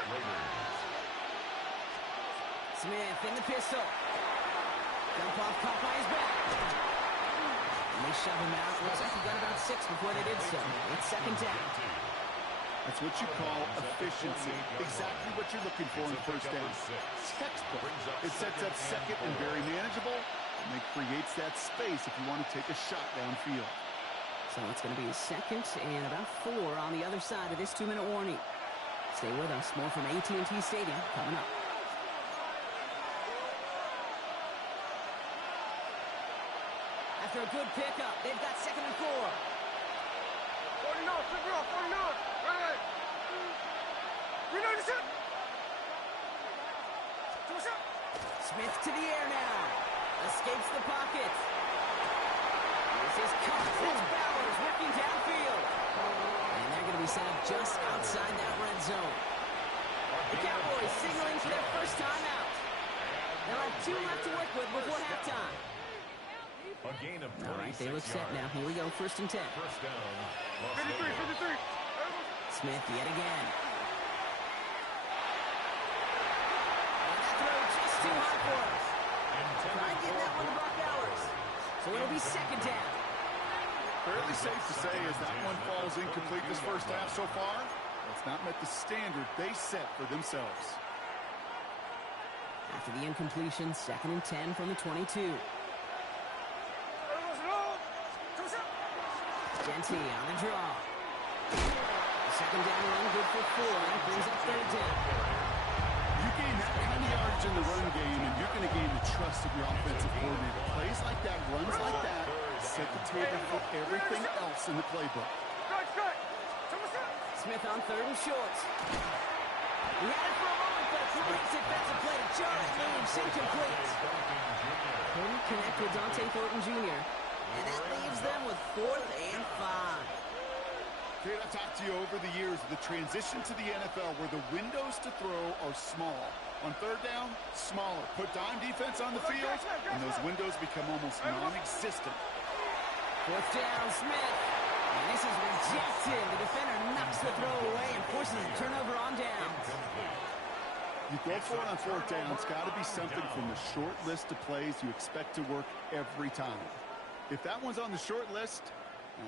Smith in the pistol. Dump off caught by his back. And they shove him out. Looks like he got about 6 before they did so. It's second down. That's what you call efficiency. Exactly what you're looking for in first down. Textbook. It sets up second and very manageable, and it creates that space if you want to take a shot downfield. So it's going to be a second and about 4 on the other side of this 2-minute warning. Stay with us. More from AT&T Stadium coming up. After a good pickup, they've got 2nd and 4. 49, 49. Right. Reload the shot. Smith to the air now. Escapes the pocket. Here's his cut. That's Bowers working downfield. And they're going to be set up just outside that red zone. The Cowboys signaling for their first time out. They'll have 2 left to work with before halftime. A gain of 26 All right, they look set now. Here we go, 1st and 10. First down. 53. Smith yet again. And that throw just too high for us. Trying to get that one to Brock Bowers. So it'll be second down. Fairly safe to say as that one falls incomplete this first half so far, it's not met the standard they set for themselves. After the incompletion, 2nd and 10 from the 22. Genty on the draw. Second down run, good for 4. That brings up third down. You gain that kind of yardage in the run game, and you're going to gain the trust of your offensive coordinator. Plays like that, runs like that, set the table for everything else in the playbook. Smith on 3rd and short. He had it for a moment, but a great defensive play to jar it loose. Incomplete. Couldn't connect with Dante Thornton Jr. And that leaves them with 4th and 5. Kate, I've talked to you over the years of the transition to the NFL where the windows to throw are small. On 3rd down, smaller. Put dime defense on the field, and those windows become almost non-existent. 4th down, Smith. And this is rejected. The defender knocks the throw away and forces a turnover on downs. You go for it on 4th down. It's got to be something from the short list of plays you expect to work every time. If that one's on the short list,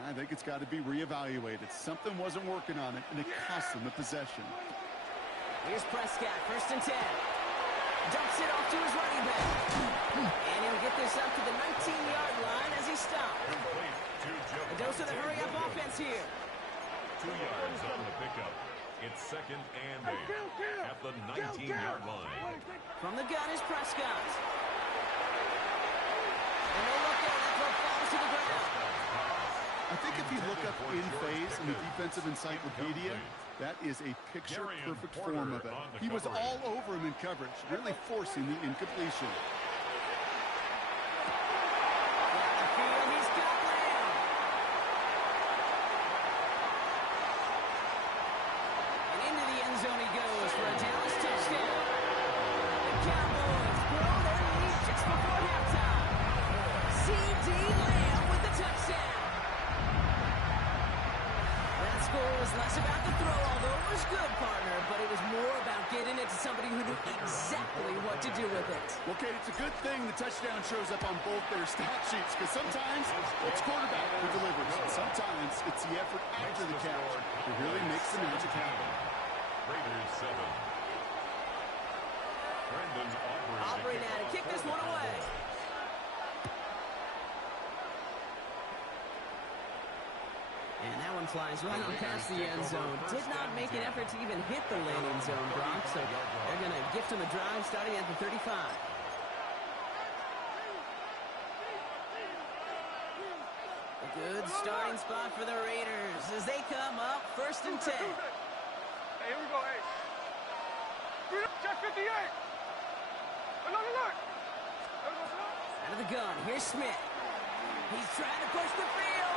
I think it's got to be reevaluated. Something wasn't working on it, and it cost them the possession. Here's Prescott, 1st and 10. Dumps it off to his running back. And he'll get this up to the 19-yard line as he stopped. A dose of the hurry-up offense here. 2 yards on the pickup. It's 2nd and 8 at the 19-yard line. From the gun is Prescott. And they look at that throw falls to the ground. I think if you look up in phase in the defensive encyclopedia, that is a picture-perfect form of it. He was all over him in coverage, really forcing the incompletion. He's got Lamb. And into the end zone he goes for a Dallas touchdown. The Cowboys grow their lead just before halftime. C.D. Lamb with the touchdown. That score was less about the throw, although it was good, partner, but it was more about getting it to somebody who knew exactly what to do with it. Well, Kate, it's a good thing the touchdown shows up on both their stat sheets, because sometimes it's quarterback who delivers, and sometimes it's the effort after the catch that really makes the magic happen. Raiders 7. Brendan Aubrey now to kick this one away. And that one flies right on past the end zone. Did not make an effort to even hit the landing zone, Brock, so they're going to gift him a drive starting at the 35. A good starting spot for the Raiders as they come up 1st and 10. Hey, here we go, hey. Check 58. Look. Out of the gun, here's Smith. He's trying to push the field.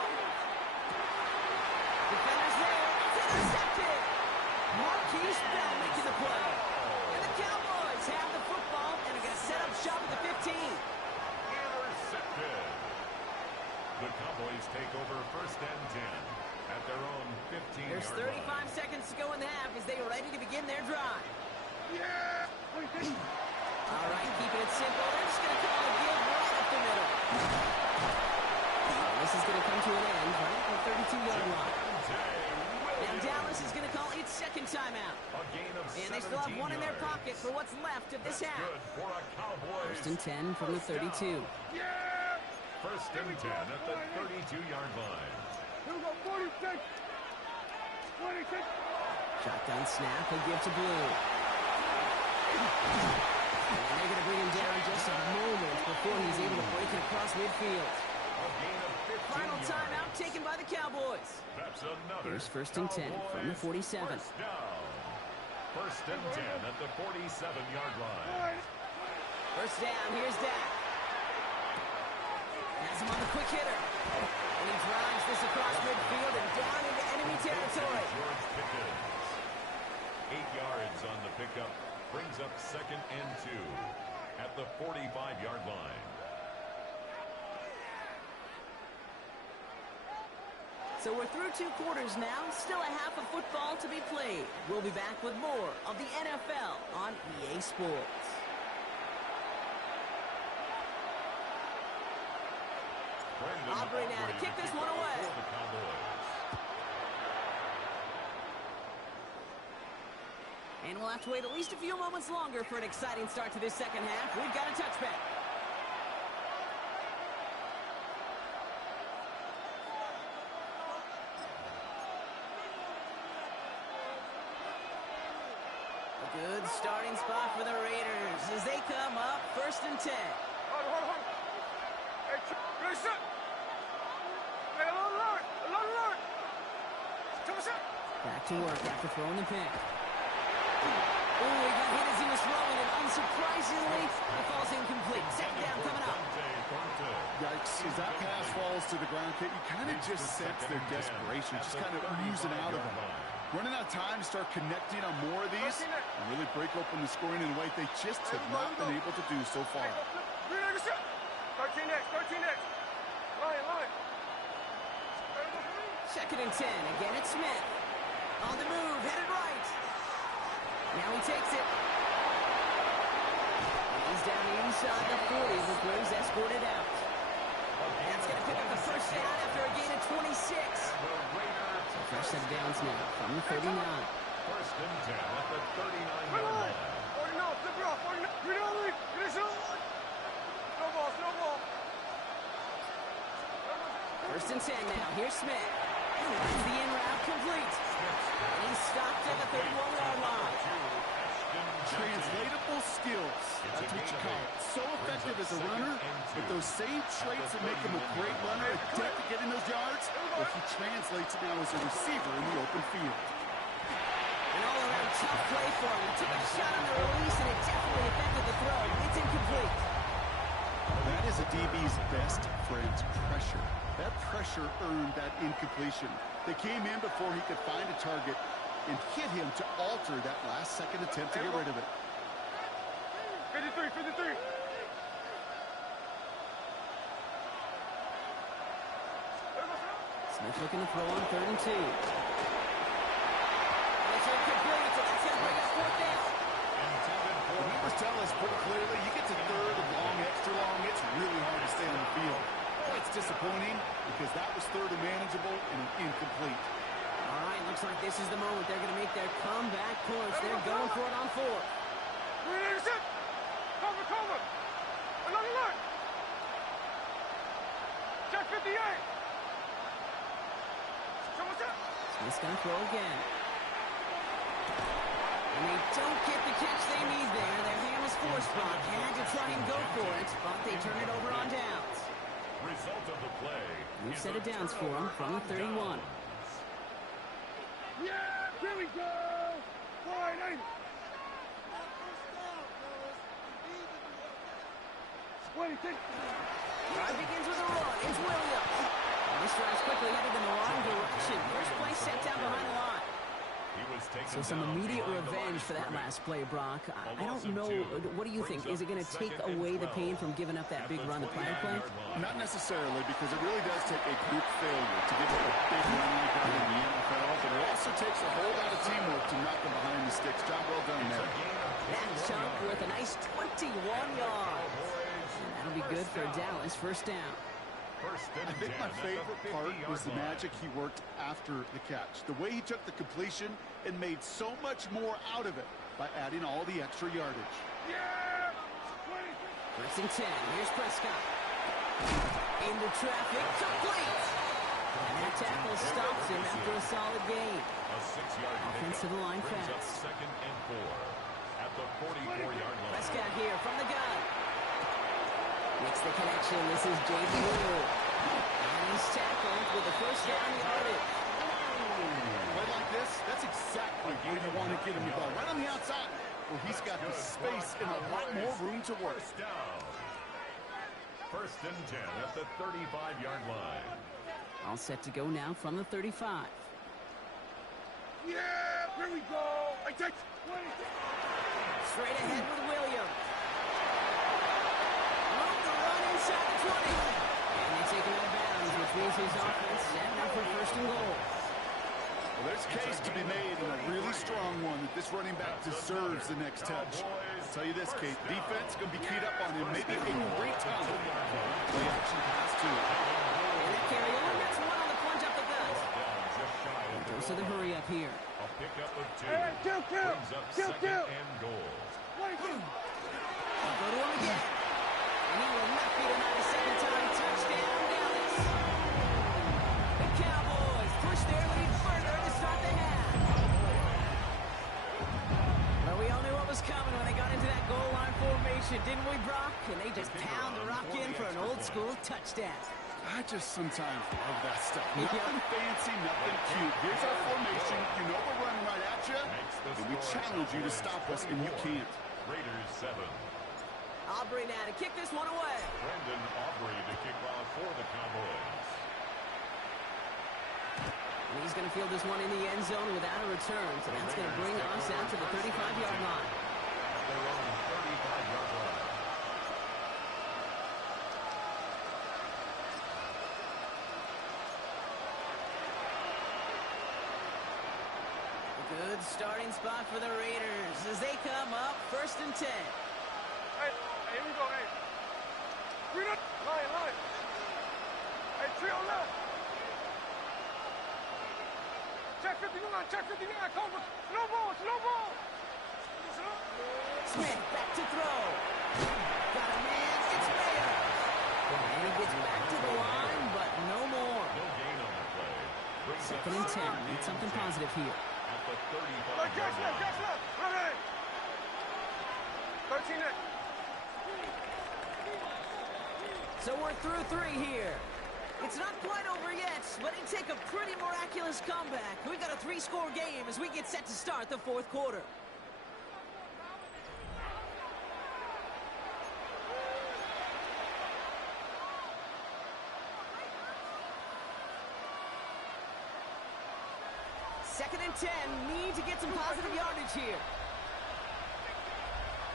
Defenders there, it's intercepted. Marquise Bell making the play. And the Cowboys have the football and are going to set up shop at the 15. Intercepted. The Cowboys take over 1st and 10 at their own 15-yard line. There's 35 seconds to go in the half as they are ready to begin their drive. Yeah! All right, keeping it simple. They're just going to call a give right up the middle. This is going to come to an end right at the 32-yard line. Now Dallas is going to call its 2nd timeout. And they still have one in their pocket for what's left of this half. 1st and 10 from the 32. Yeah! 1st and 10 at the 32-yard line. Here we go, 46. 26. Shotgun snap, a give to Blue. And they're going to bring him down just a moment before he's able to break it across midfield. Final timeout taken by the Cowboys. Here's 1st and 10 from the 47. 1st and 10 at the 47-yard line. 1st down, here's Dak. Has him on the quick hitter. And he drives this across midfield and down into enemy territory. George Pickens. 8 yards on the pickup. Brings up 2nd and 2 at the 45-yard line. So we're through 2 quarters now. Still a half of football to be played. We'll be back with more of the NFL on EA Sports. Aubrey now to kick this one away. And we'll have to wait at least a few moments longer for an exciting start to this 2nd half. We've got a touchback. A good starting spot for the Raiders as they come up 1st and 10. Hold on. Hey, ready, set. Hey, alert. Back to work after throwing the pick. Oh, he got hit as he was throwing, and unsurprisingly, it falls incomplete. Second down coming up. Yikes, as that pass falls to the ground, Kate, you kind of just sense their desperation, just kind of oozing out of them. Running out of time to start connecting on more of these and really break open the scoring in a way they just have not been able to do so far. 13 next. Line. Second and 10. Again, it's Smith. On the move, headed right. Now he takes it. He's down inside the 40 before he's escorted out. That's going to pick up the first down after a gain of 26. So fresh set of downs now from the 39. First and 10 at the 39-yard line. 49, flip it off, 49. Get it on. No ball. First and 10 now. Here's Smith. And that's the in route complete. And he's stopped at the 31-yard line. Translatable skills. That's what you call it. So effective as a runner, but those same traits that make him a great runner, adept at getting those yards, well, he translates it now as a receiver in the open field. An all-around tough play for him. He took a shot on the release, and it definitely affected the throw. It's incomplete. That is a DB's best friend, pressure. That pressure earned that incompletion. They came in before he could find a target and hit him to alter that last-second attempt to get rid of it. 53. Smith looking to throw on 3rd and 2. And it's incomplete, so that's going to bring up 4th down. The numbers tell us pretty clearly, you get to 3rd and long, extra long, it's really hard to stay on the field. That's disappointing because that was 3rd and manageable and incomplete. All right, looks like this is the moment they're going to make their comeback push. They're going for it on 4th. Cover. Another look. Check 58. Smith's going to throw again. And they don't get the catch they need there. Their hand was forced, Brock. Had to try and go for it, but they turn it over on downs. Result of the play. New set of downs for them from the 31. Yeah, here we go. 480. 26. Drive begins with a run. It's Williams. And this drive's quickly headed in the wrong direction. First play set down behind the line. So some immediate revenge for that last play, Brock. I don't know. What do you think? Is it going to take away the pain from giving up that big run the prior play? Not necessarily, because it really does take a group failure to give up a big run like that in the NFL, but it also takes a whole lot of teamwork to knock them behind the sticks. Job well done there. That chunk worth a nice 21 yards. And that'll be good for Dallas. First down. I think my favorite part was the magic he worked after the catch. The way he took the completion and made so much more out of it by adding all the extra yardage. Yeah! First and 10. Here's Prescott. Into traffic. Complete. And that tackle stops him after a solid gain. A 6-yard Offense to the line fast. Second and 4 at the 44-yard line. Prescott here from the gun. Makes the connection. This is J.D. Wood. And he's tackled with the first down yardage. Play like this, that's exactly where you want to get him the ball. Right on the outside, where he's got the space and a lot more room to work. First and 10 at the 35-yard line. All set to go now from the 35. Yeah! Here we go! I take 20. Straight ahead with Williams. Inside the 20. And they take him out of bounds, which means his offense set up for first and goal. Well, there's a case to be made, and a really strong one, that this running back deserves the next touch. I'll tell you this, Kate, defense going to be keyed up on him. Maybe a great time. Play action pass, too. And that carry on, that's one on the plunge up the gut. And goes to the hurry up here. A pickup of 2. Kill. Brings up second and goal. Go to him again. And he will not be denied a second time. Touchdown, Dallas. The Cowboys push their lead further to start the half. Well, we all knew what was coming when they got into that goal line formation, didn't we, Brock? And they just pound the rock in for an old-school touchdown. I just sometimes love that stuff. Nothing fancy, nothing cute. Here's our formation. You know we're running right at you, and we challenge you to stop us, and you can't. Raiders 7. Aubrey now to kick this one away. Brandon Aubrey to kick off for the Cowboys. And he's going to field this one in the end zone without a return, so that's going to bring us out to the 35-yard line. At their own 35-yard line. Good starting spot for the Raiders as they come up 1st and 10. Hey, here we go, hey. Read up. Line. Hey, trio left. Check 59, cover. Slow ball. Smith back to throw. Got a man, it's Mayer. And he gets back to the line, but no more. No gain on the play. 2nd and 10. Need something positive here. At the 35-yard Catch left. Run it. 13 next. So we're through 3 here. It's not quite over yet, but it'd take a pretty miraculous comeback. We got a 3-score game as we get set to start the 4th quarter. Second and 10, need to get some positive yardage here.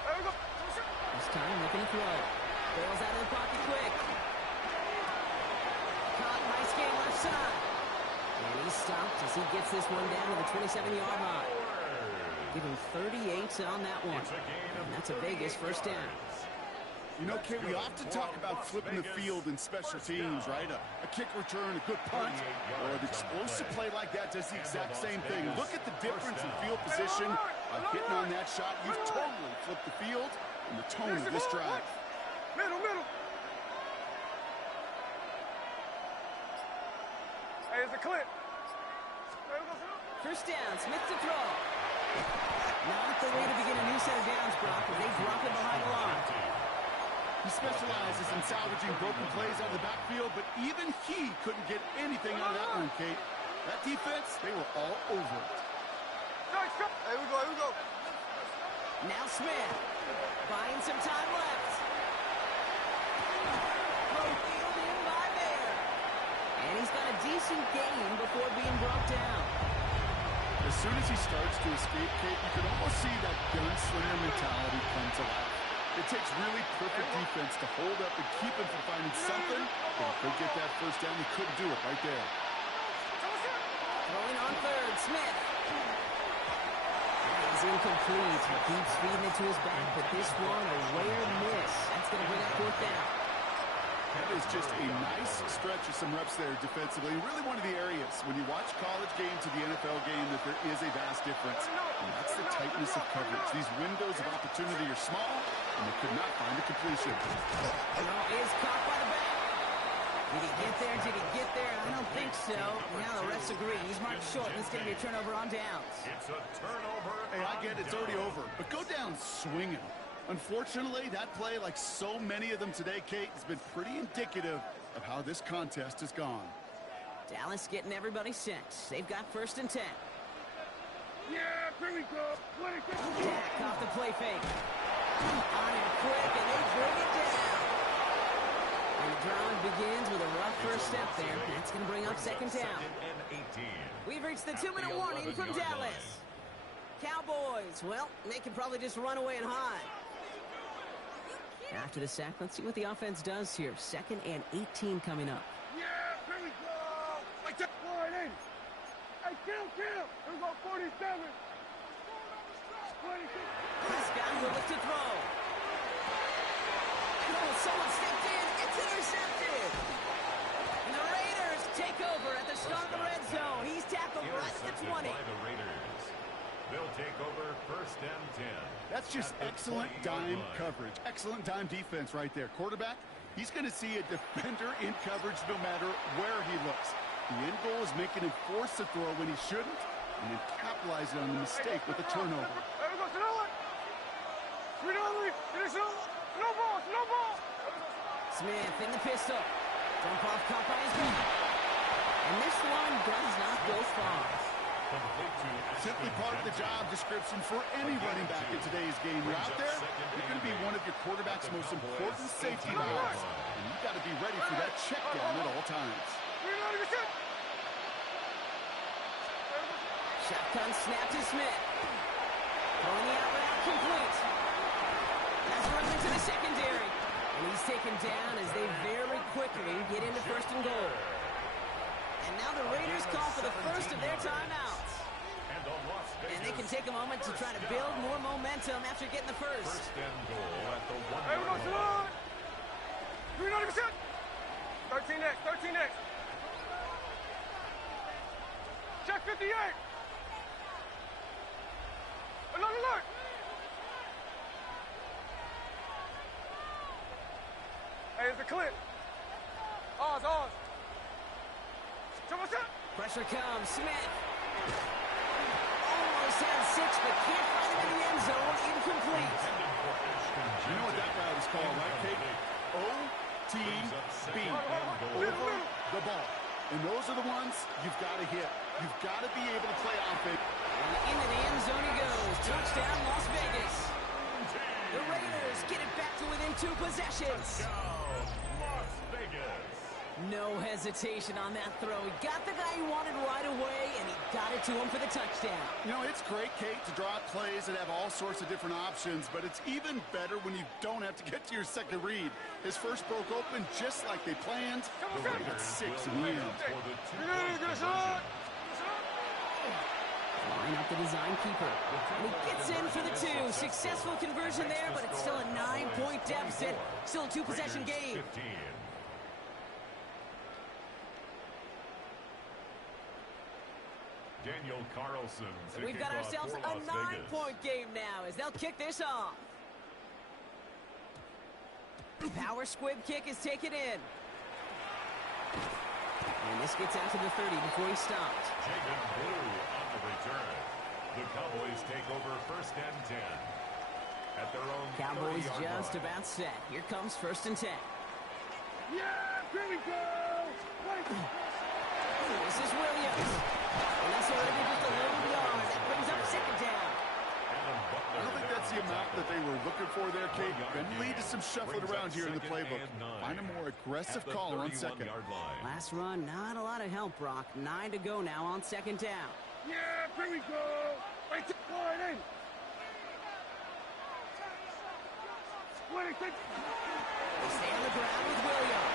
There we go. This time looking to throw. Bails out of the pocket quick. Caught, nice game left side. And he's stopped as he gets this one down to the 27-yard line. Give him 38 on that one. And that's a Vegas first down. You know, Kate, we often talk about flipping the field in special teams, right? A kick return, a good punt, or an explosive play like that does the exact same thing. Look at the difference in field position. Hitting on that shot, you've totally flipped the field and the tone of this drive. Middle. Hey, it's a clip. First down, Smith to throw. Not the way to begin a new set of downs, Brock, as they drop it behind the line. He specializes in salvaging broken plays out of the backfield, but even he couldn't get anything out of that one, Kate. That defense, they were all over it. Here we go. Now Smith, buying some time left. Throw field in by Mayer. And he's got a decent gain before being brought down. As soon as he starts to escape, Kate, you can almost see that gunslinger mentality come to life. It takes really perfect defense to hold up and keep him from finding something. But if they get that first down, they couldn't do it right there. Throwing on 3rd, Smith. He's incomplete. He keeps feeding it to his back, but this one a rare miss. That's going to bring up 4th down. That is just a nice stretch of some reps there defensively. Really one of the areas when you watch college game to the NFL game that there is a vast difference. And that's the tightness of coverage. These windows of opportunity are small, and they could not find a completion. No, is caught by the back. Did he get there? I don't think so. Now the refs agree. He's marked short, and it's going to be a turnover on downs. It's a turnover. Hey, I get it. It's already over. But go down swinging. Unfortunately, that play, like so many of them today, Kate, has been pretty indicative of how this contest has gone. Dallas getting everybody set. They've got 1st and 10. Yeah, here we go. Dak off the play fake. On him quick, and they bring it down. And the drive begins with a rough first step there. That's going to bring up 2nd down. 2nd and 18. We've reached the 2-minute warning from Dallas. Cowboys, well, they can probably just run away and hide. After the sack, let's see what the offense does here. 2nd and 18 coming up. Yeah, here we go. Like that. Hey, kill. Here we go, 47. 26. Prescott willing to throw. Oh, someone stepped in. It's intercepted. And the Raiders take over at the start of the red zone. He's tackled right at the 20. By the Raiders. They'll take over 1st and 10. That's just excellent dime coverage. Excellent dime defense right there. Quarterback, he's going to see a defender in coverage no matter where he looks. The end goal is making him force a throw when he shouldn't, and then capitalizing on the mistake with a turnover. Slow ball. Smith in the pistol. Jump off caught by his man. And this one does not go far. Simply part of the job description for any running back in today's game. You're out there, you're going to be one of your quarterback's most important safety valves. And you've got to be ready for that check down at all times. Shotgun snap to Smith. Throwing the out route complete. That's runs into the secondary. And he's taken down as they very quickly get into first and goal. And now the Raiders call for the first of their timeouts. And they can take a moment to try to build more momentum after getting the first. First and goal at the 1 Hey, we're going to line. 390%. 13X, 13X. Check 58. Alert, alert. Hey, it's the clip. Ours, ours. Pressure comes. Smith. Almost had 6, but can't find him in the end zone. Incomplete. You know what that route is called, right, Kate? OTB. Over the ball. And those are the ones you've got to hit. You've got to be able to play offense. And into the end zone he goes. Touchdown, Las Vegas. The Raiders get it back to within 2 possessions. Las Vegas. No hesitation on that throw. He got the guy he wanted right away, and he got it to him for the touchdown. You know, it's great, Kate, to draw up plays and have all sorts of different options, but it's even better when you don't have to get to your second read. His first broke open just like they planned. They got 6 in the end. Line up the design keeper. And he gets in for the 2. Successful conversion there, but it's still a 9-point deficit. Still a 2-possession game. 15. Daniel Carlson. We've got ourselves a 9-point game now as they'll kick this off. Power squib kick is taken in. And this gets out to the 30 before he stopped. Jacob Blue on the return. The Cowboys take over first and 10. At their own Cowboys 30-yard just line. about set. Here comes first and 10. Yeah, here we go. This is Williams. And that's already just a little yard. That brings up second down. I don't think that's the amount that they were looking for there, Kate. Going to lead to some shuffling around here in the playbook. Find a more aggressive caller on second. Last run, not a lot of help, Brock. 9 to go now on second down. Yeah, here we go. Right to the line in. They stay on the ground with Williams.